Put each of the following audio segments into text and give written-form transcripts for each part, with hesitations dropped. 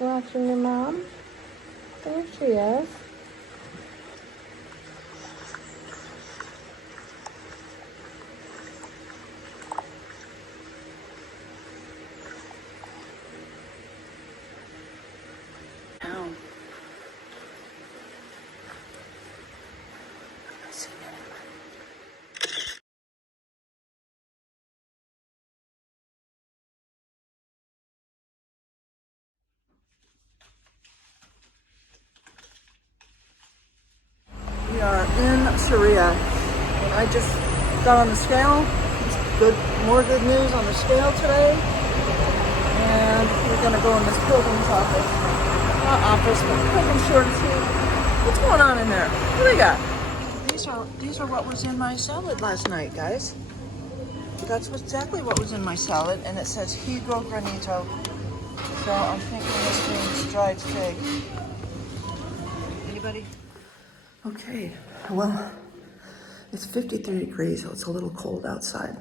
Watching your mom? There she is. Ow. We are in Sarria. I just got on the scale. More good news on the scale today. And we're gonna go in this pilgrim's office. Not office, but pilgrim store and see what's going on in there. What do we got? These are what was in my salad last night, guys. That's exactly what was in my salad, and it says Hydro Granito. So I'm thinking this means dried fig. Anybody? Okay, well, it's 53 degrees, so it's a little cold outside.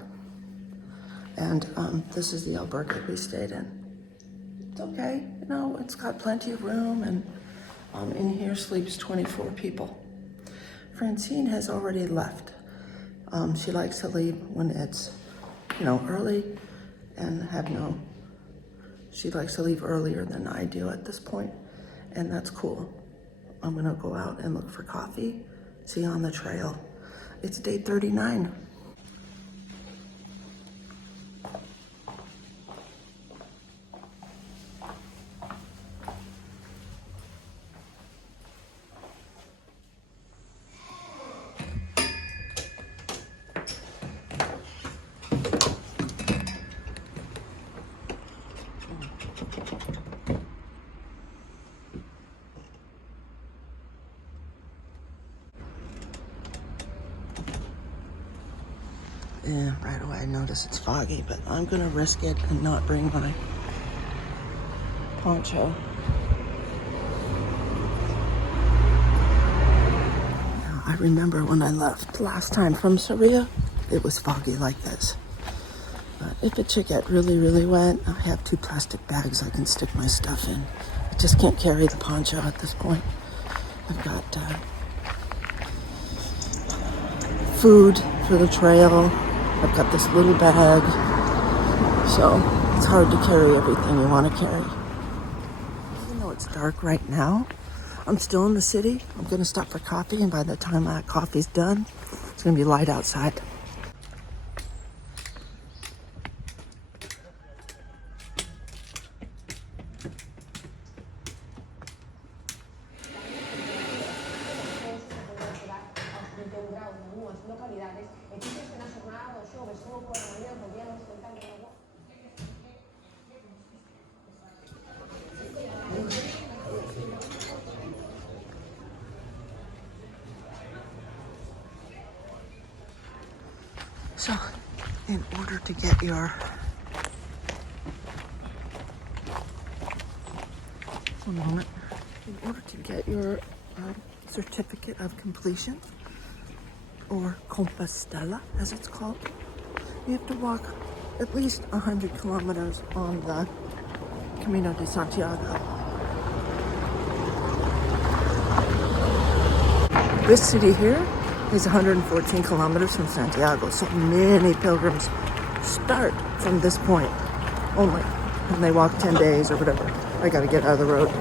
And this is the albergue we stayed in. It's okay, you know, it's got plenty of room, and in here sleeps 24 people. Francine has already left. She likes to leave when it's, early and she likes to leave earlier than I do at this point, and that's cool. I'm gonna go out and look for coffee, see you on the trail. It's day 39. Yeah, right away I notice it's foggy, but I'm gonna risk it and not bring my poncho. I remember when I left last time from Sarria, it was foggy like this. But if it should get really, really wet, I have 2 plastic bags I can stick my stuff in. I just can't carry the poncho at this point. I've got food for the trail. I've got this little bag. So it's hard to carry everything you want to carry. Even though it's dark right now, I'm still in the city. I'm gonna stop for coffee, and by the time that coffee's done, it's gonna be light outside. So, in order to get your certificate of completion, or Compostela as it's called, you have to walk at least 100 kilometers on the Camino de Santiago. This city here is 114 kilometers from Santiago, so many pilgrims start from this point only, and they walk 10 days or whatever. I gotta get out of the road.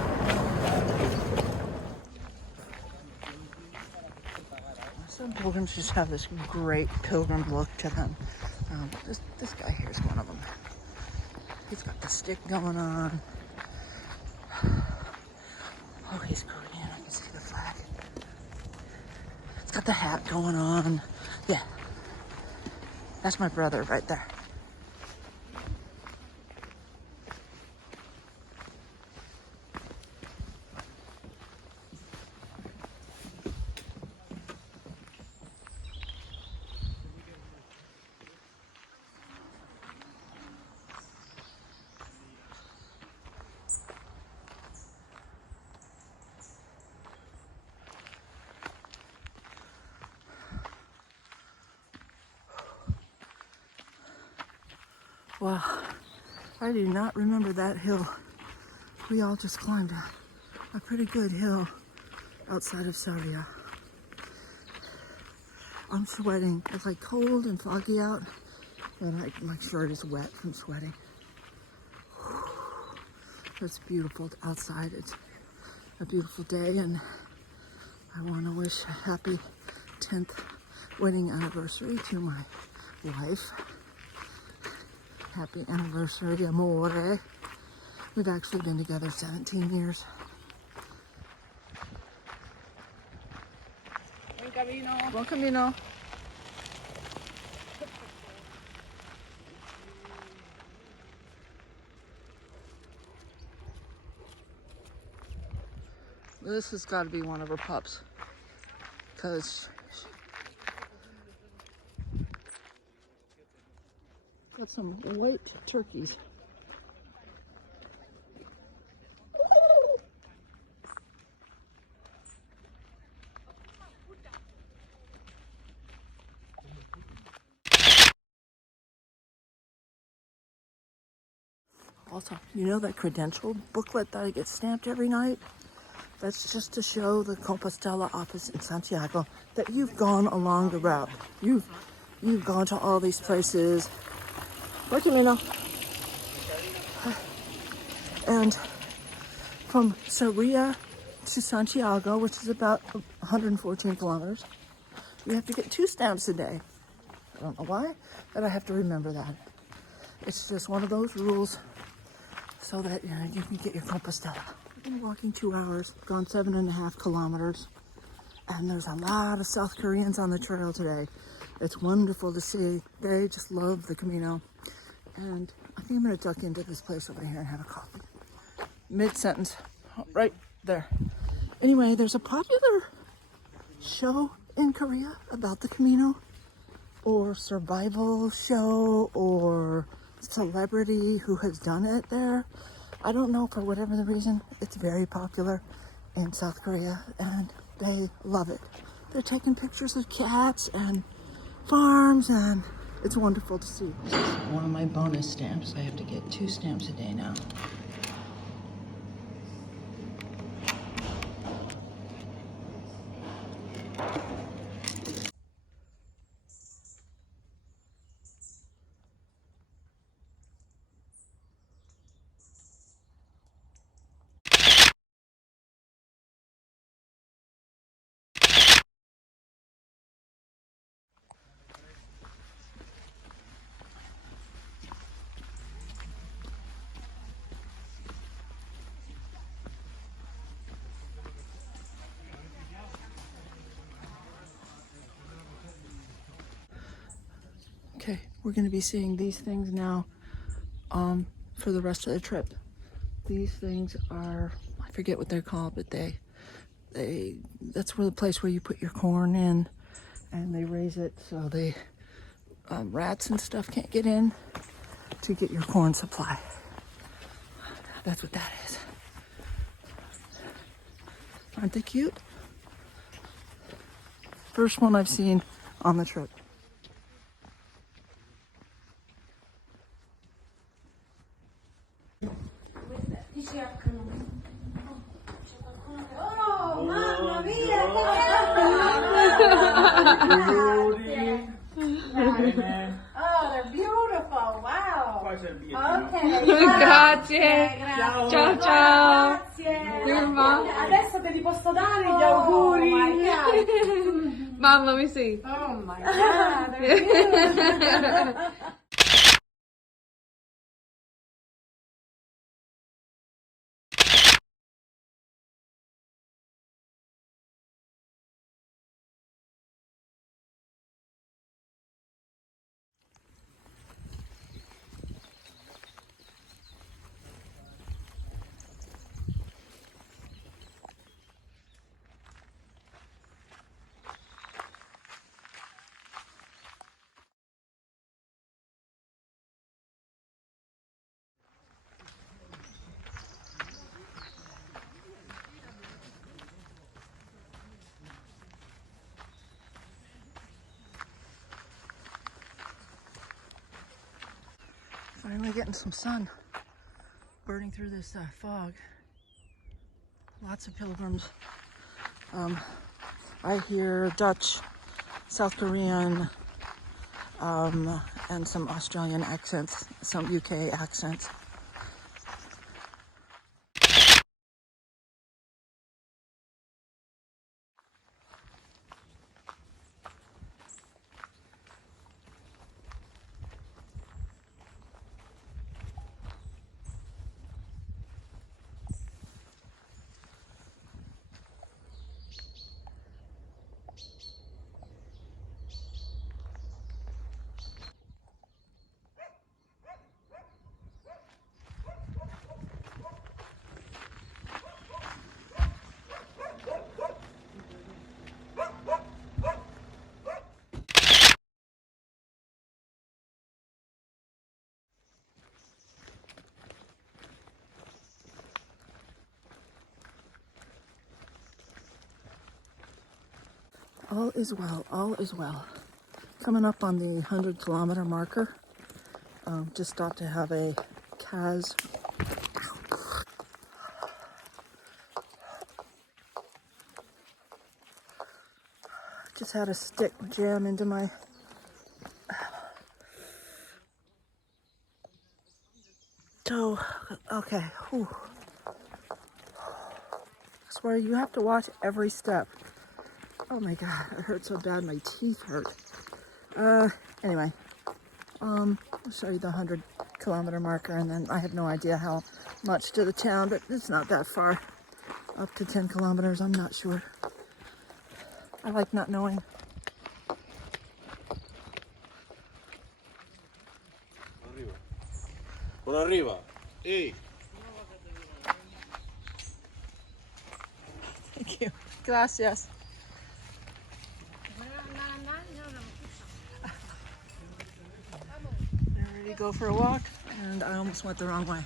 Some pilgrims just have this great pilgrim look to them. This guy here is one of them. He's got the stick going on. Oh, he's Korean. I can see the flag. He's got the hat going on. Yeah, that's my brother right there. Wow, I do not remember that hill we all just climbed a pretty good hill outside of Sarria. I'm sweating. It's like cold and foggy out, and my shirt is wet from sweating. It's beautiful outside. It's a beautiful day, and I want to wish a happy 10th wedding anniversary to my wife. Happy anniversary, amore. We've actually been together 17 years. Buen camino. This has got to be one of her pups, because got some white turkeys. Also, you know that credential booklet that I get stamped every night? That's just to show the Compostela office in Santiago that you've gone along the route. You've gone to all these places. Buen camino. And from Sarria to Santiago, which is about 114 kilometers, you have to get 2 stamps a day. I don't know why, but I have to remember that. It's just one of those rules so that you can get your Compostela. I've been walking 2 hours, gone 7.5 kilometers, and there's a lot of South Koreans on the trail today. It's wonderful to see. They just love the Camino. And I think I'm gonna duck into this place over here and have a coffee. Mid-sentence, right there. Anyway, there's a popular show in Korea about the Camino, or survival show, or celebrity who has done it there. I don't know, for whatever the reason, it's very popular in South Korea, and they love it. They're taking pictures of cats and farms, and it's wonderful to see. One of my bonus stamps. I have to get 2 stamps a day now. Okay, we're going to be seeing these things now for the rest of the trip. These things are, I forget what they're called, but that's where the place where you put your corn in, and they raise it so the rats and stuff can't get in to get your corn supply. That's what that is. Aren't they cute? First one I've seen on the trip. Oh, mamma mia! Oh, they're beautiful. Wow. Okay. Grazie. Ciao. Ciao ciao. Grazie. Adesso te li posso dare gli auguri. Mom, let me see. Oh my God. They're beautiful. Finally getting some sun, burning through this fog. Lots of pilgrims. I hear Dutch, South Korean, and some Australian accents, some UK accents. All is well, all is well. Coming up on the 100-kilometer marker. Just stopped to have a Kaz. Just had a stick jam into my toe. Okay. Whew. I swear you have to watch every step. Oh my god, it hurt so bad, my teeth hurt. Anyway, I'll show you the 100-kilometer marker, and then I have no idea how much to the town, but it's not that far. Up to 10 kilometers, I'm not sure. I like not knowing. Por arriba. Hey. Thank you. Gracias. I'm ready to go for a walk, and I almost went the wrong way.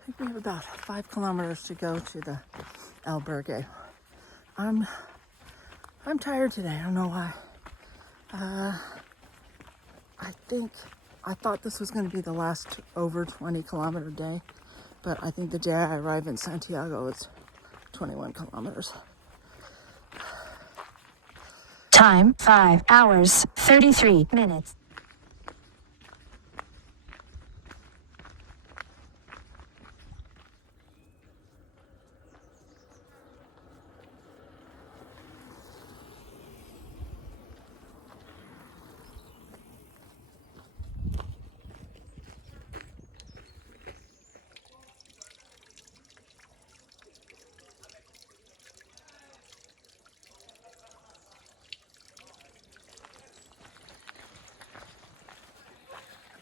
I think we have about 5 kilometers to go to the albergue. I'm tired today. I don't know why. I thought this was going to be the last over 20-kilometer day, but I think the day I arrive in Santiago is 21 kilometers. Time 5 hours 33 minutes.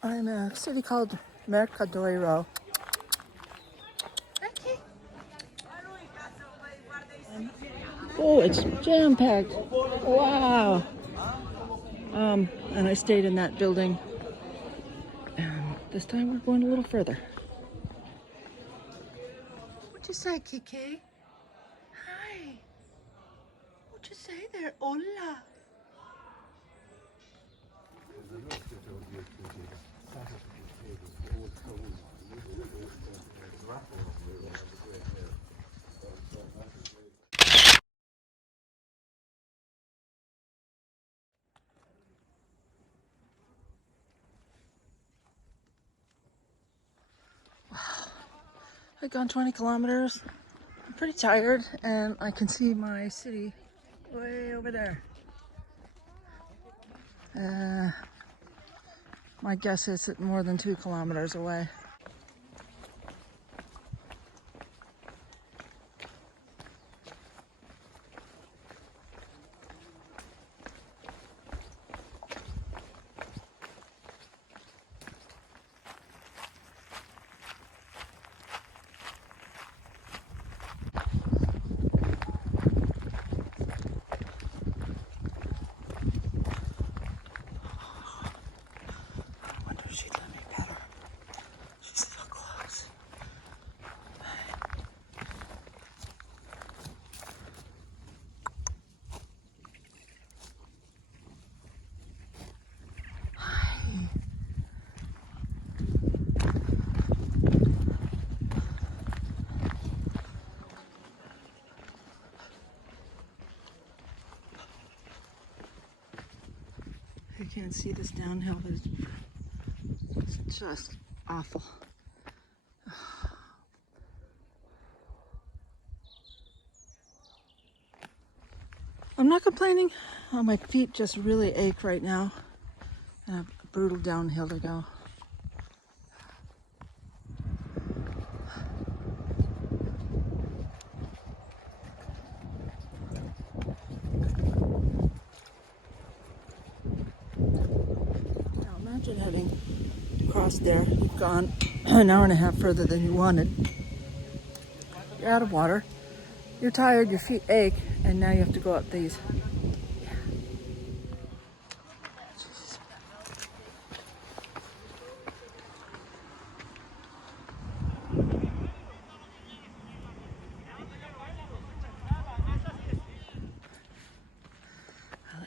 I'm in a city called Mercadoiro. Oh, it's jam-packed. Wow. And I stayed in that building. And this time we're going a little further. What'd you say, Kiki? Hi. What'd you say there? Hola. I've gone 20 kilometers. I'm pretty tired, and I can see my city way over there. My guess is it's more than 2 kilometers away. can't see this downhill, but it's just awful. I'm not complaining. Oh, my feet just really ache right now. And a brutal downhill to go. Now imagine heading across there. You've gone an hour and a half further than you wanted. You're out of water. You're tired, your feet ache, and now you have to go up these.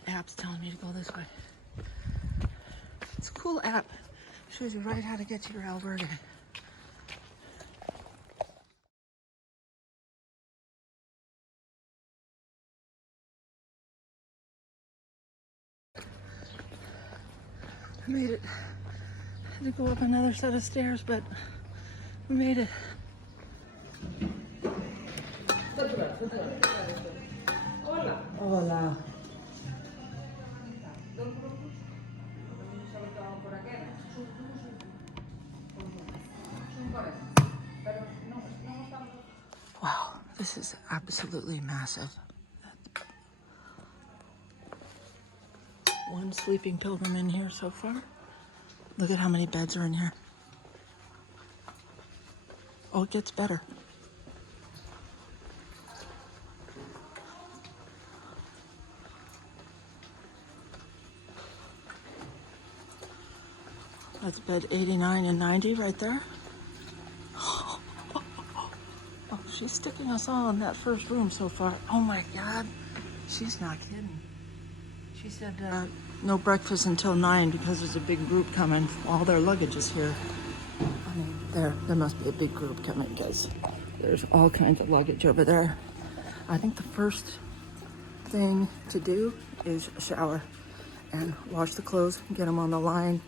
The app's telling me to go this way. It's a cool app. Shows you right how to get to your albergue. I made it. I had to go up another set of stairs, but we made it. Hola. Wow, this is absolutely massive. One sleeping pilgrim in here so far. Look at how many beds are in here. Oh, it gets better. That's bed 89 and 90 right there. Oh, she's sticking us all in that first room so far. Oh my God, she's not kidding. She said no breakfast until 9 because there's a big group coming. All their luggage is here. I mean, there must be a big group coming because there's all kinds of luggage over there. I think the first thing to do is shower and wash the clothes, get them on the line,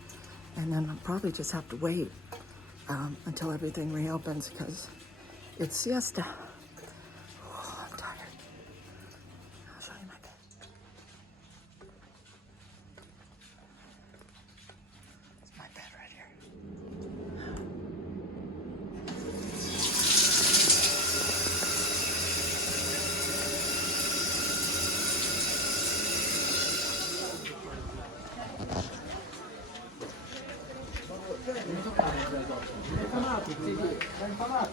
and then I'll probably just have to wait until everything reopens because it's siesta. Oh, I'm tired. I'll show you my bed. It's my bed right here.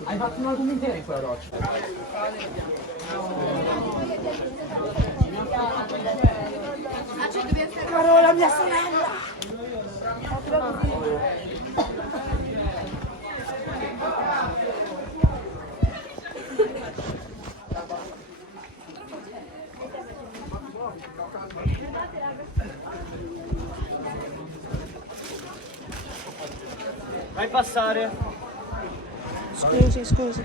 Hai fatto un album intero in quella doccia? Carola, mia sorella! Vai passare. Scusi.